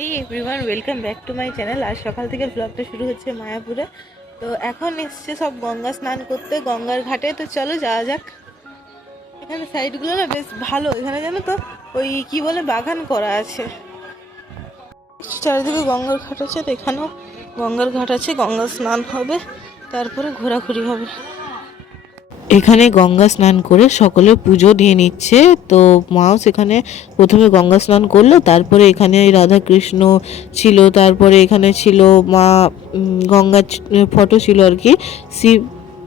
এই everyone welcome back to my channel আর সকাল থেকে ব্লগটা শুরু হচ্ছে মায়াপুরে। তো এখন এসছে সব গঙ্গা স্নান করতে, গঙ্গার ঘাটে। তো চলো যাওয়া যাক। এখানে সাইডগুলো না বেশ ভালো। এখানে জানো তো, ওই কি বলে বাগান করা আছে। চারিদিকে গঙ্গার ঘাট আছে, তো এখানেও গঙ্গার ঘাট আছে, গঙ্গা স্নান হবে, তারপরে ঘোরাঘুরি হবে। এখানে গঙ্গা স্নান করে সকলে পুজো দিয়ে নিচ্ছে। তো মাও সেখানে প্রথমে গঙ্গা স্নান করল তারপরে এখানে রাধা কৃষ্ণ ছিল তারপরে এখানে ছিল মা গঙ্গা ফটো ছিল আর কি শিব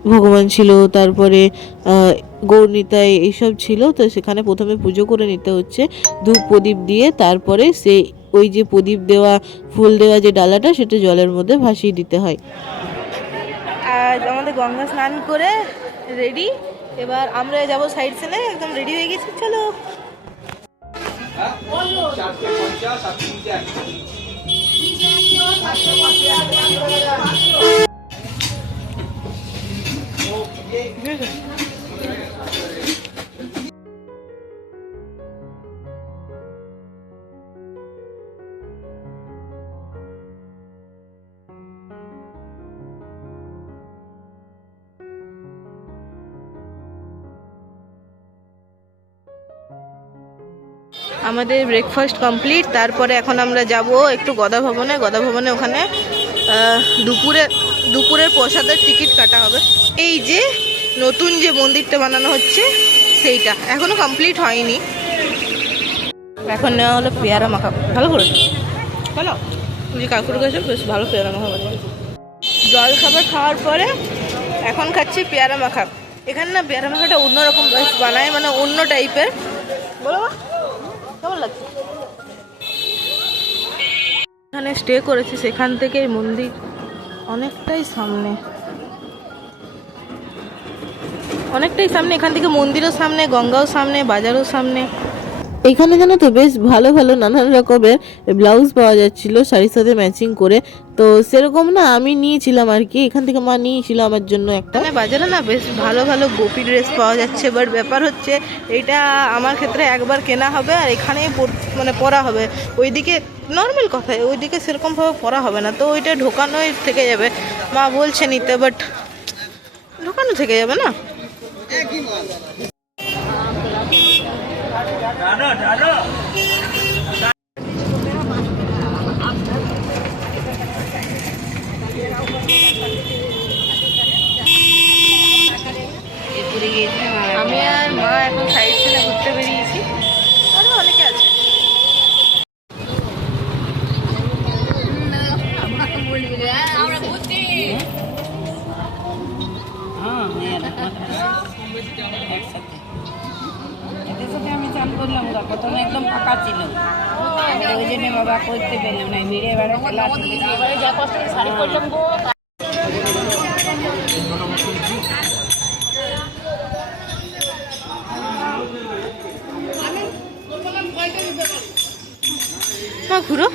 ভগবান ছিল তারপরে আহ, গৌরনিতাই এইসব ছিল। তো সেখানে প্রথমে পুজো করে নিতে হচ্ছে ধূপ প্রদীপ দিয়ে তারপরে সে ওই যে প্রদীপ দেওয়া ফুল দেওয়া যে ডালাটা সেটা জলের মধ্যে ভাসিয়ে দিতে হয়। আমাদের গঙ্গা স্নান করে রেডি এবার আমরা যাব সাইড সিনে একদম রেডি হয়ে গেছি চলো। আমাদের ব্রেকফাস্ট কমপ্লিট তারপরে এখন আমরা যাব একটু গদা ভবনে। গদা ভবনে ওখানে দুপুরে, দুপুরের প্রসাদের টিকিট কাটা হবে। এই যে নতুন যে মন্দিরটা বানানো হচ্ছে, সেইটা এখনও কমপ্লিট হয়নি। এখন নেওয়া হলো পেয়ারা মাখা। ভালো করে ভালো যে কাকুর কাছে, বেশ ভালো পেয়ারা মাখা বানিয়ে জল খাবার খাওয়ার পরে এখন খাচ্ছি পেয়ারা মাখা। এখানে না, পেয়ারা মাখাটা অন্যরকম বানায় মানে অন্য টাইপের বলো লাগছে? এখানে স্টে করেছি, সেখান থেকে মন্দির অনেকটাই সামনে। অনেকটাই সামনে, এখান থেকে মন্দিরও সামনে, গঙ্গাও সামনে, বাজারও সামনে। এখানে জানো তো বেশ ভালো ভালো নানান রকমের ব্লাউজ পাওয়া যাচ্ছিল, শাড়ির সাথে ম্যাচিং করে। তো সেরকম না, আমি নিয়েছিলাম আর কি। এখান থেকে মা নিয়েছিল আমার জন্য একটা। বাজারে না বেশ ভালো ভালো গোপী ড্রেস পাওয়া যাচ্ছে বাট ব্যাপার হচ্ছে এইটা আমার ক্ষেত্রে একবার কেনা হবে আর এখানেই মানে পরা হবে। ওইদিকে নর্মাল কথায় ওইদিকে সেরকমভাবে পরা হবে না। তো ওইটা ঢোকানোই থেকে যাবে। মা বলছে নিতে বাট ঢোকানো থেকে যাবে না? আমি করলাম গা প্রথমে একদম ফাঁকা ছিল। ওই জন্য বাবা করতে পেলাম না মিড়ে বেড়া খেলা ঘুরো।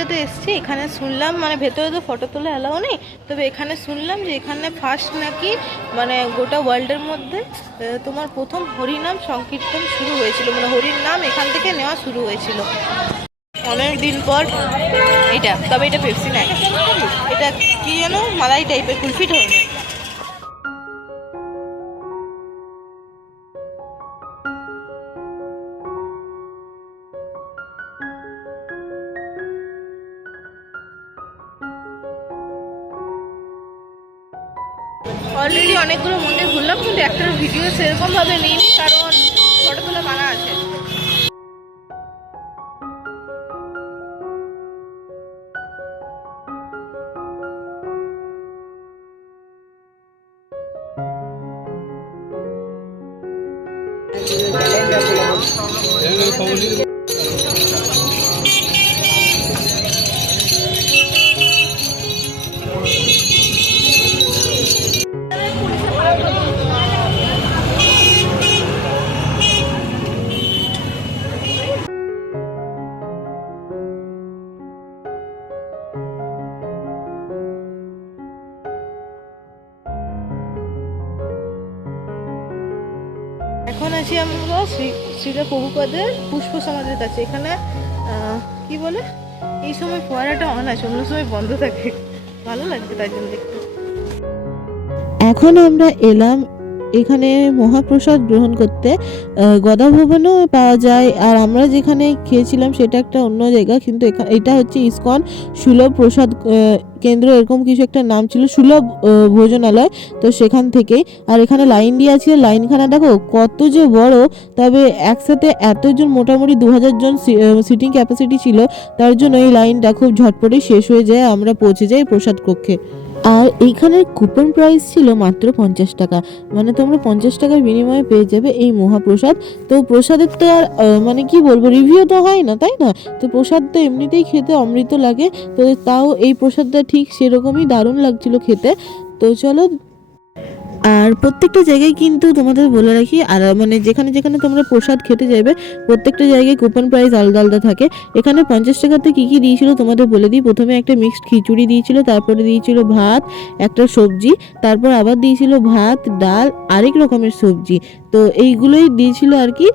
মন্দিরটাতে এসছি, এখানে শুনলাম মানে ভেতরে তো ফটো তোলা এলাও নেই, তবে এখানে শুনলাম যে এখানে ফার্স্ট নাকি মানে গোটা ওয়ার্ল্ডের মধ্যে তোমার প্রথম হরিনাম সংকীর্তন শুরু হয়েছিল মানে হরির নাম এখান থেকে নেওয়া শুরু হয়েছিল। অনেক দিন পর, এটা, তবে এটা পেপসি নাই এটা কি যেন মালাই টাইপের কুলফিট ধরনের। অলরেডি অনেকগুলো মন্দির ঘুরলাম কিন্তু একটা ভিডিও সেরকমভাবে নিইনি কারণ ফটো তোলা মানা আছে আছি আমরা শ্রী শ্রীরা প্রভুপাদের পুষ্প সমাজের কাছে। এখানে কি বলে? এই সময় ফোয়ারাটা অন আছে, অন্য সময় বন্ধ থাকে। ভালো লাগছে তার জন্য দেখতে। এখন আমরা এলাম এখানে মহাপ্রসাদ গ্রহণ করতে গদা ভবনও পাওয়া যায়। আর আমরা যেখানে খেয়েছিলাম সেটা একটা অন্য জায়গা, কিন্তু এটা হচ্ছে ইসকন সুলভ প্রসাদ কেন্দ্র। এরকম কিছু একটা নাম ছিল, সুলভ ভোজনালয়। তো সেখান থেকেই আর এখানে লাইন দিয়ে আছে লাইনখানা। দেখো, কত যে বড়, তবে একসাথে এতজন, মোটামুটি দু হাজার জন সিটিং ক্যাপাসিটি ছিল। তার জন্য এই লাইনটা খুব ঝটপটে শেষ হয়ে যায়, আমরা পৌঁছে যাই প্রসাদ কক্ষে। আর এইখানের কুপন প্রাইস ছিল মাত্র পঞ্চাশ টাকা। মানে তোমরা পঞ্চাশ টাকার বিনিময়ে পেয়ে যাবে এই মহাপ্রসাদ। তো প্রসাদের তো আর মানে কি বলব রিভিউ তো হয় না, তাই না? তো প্রসাদ তো এমনিতেই খেতে অমৃত লাগে। তো তাও এই প্রসাদটা ঠিক সেরকমই দারুণ লাগছিল খেতে। তো চলো আর প্রত্যেকটা জায়গায় কিন্তু তোমাদের বলে রাখি, আর মানে যেখানে যেখানে তোমরা প্রসাদ খেতে যাবে প্রত্যেকটা জায়গায় কুপন প্রাইস আলাদা আলাদা থাকে। এখানে পঞ্চাশ টাকাতে কী কী দিয়েছিল তোমাদের বলে দিই। প্রথমে একটা মিক্সড খিচুড়ি দিয়েছিল, তারপরে দিয়েছিল ভাত, একটা সবজি, তারপর আবার দিয়েছিল ভাত, ডাল, আরেক রকমের সবজি। তো এইগুলোই দিয়েছিল আর কি